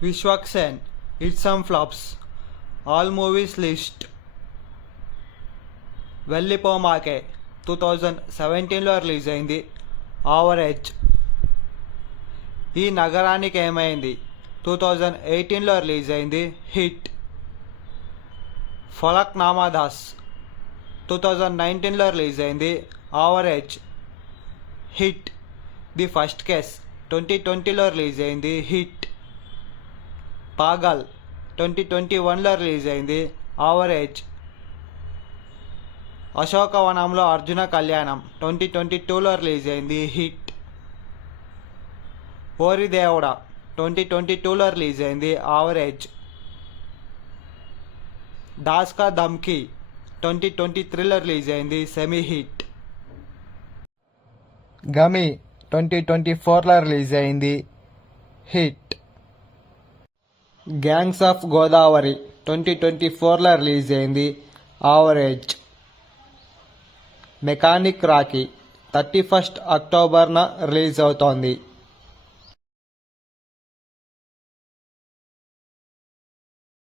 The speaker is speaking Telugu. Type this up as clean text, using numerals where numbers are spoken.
Vishwak Sen, It's Some Flops, All Movies List. Vellipomakey 2017లో రిలీజ్ అయింది. ఆవరేజ్. ఈ నగరానికి ఏమైంది 2018లో రిలీజ్ అయింది. హిట్. ఫలక్ నామాదాస్ 2019లో రిలీజ్ అయింది. Average. HIT. The First Case 2020లో రిలీజ్ అయింది. హిట్. పాగల్ 2021లో రిలీజ్ అయింది. ఆవరేజ్. అశోకవనంలో అర్జున కళ్యాణం 2022లో రిలీజ్ అయింది. హిట్. ఓరి దేవుడా 2022లో రిలీజ్ అయింది. ఆవరేజ్. దాస్ కా ధమ్కీ 2023లో రిలీజ్ అయింది. Semi hit. గమి 2024లో రిలీజ్ అయింది. హిట్. గ్యాంగ్స్ ఆఫ్ గోదావరి 2024లో రిలీజ్ అయింది. ఆవరేజ్. మెకానిక్ రాకీ 31 అక్టోబర్న రిలీజ్ అవుతోంది.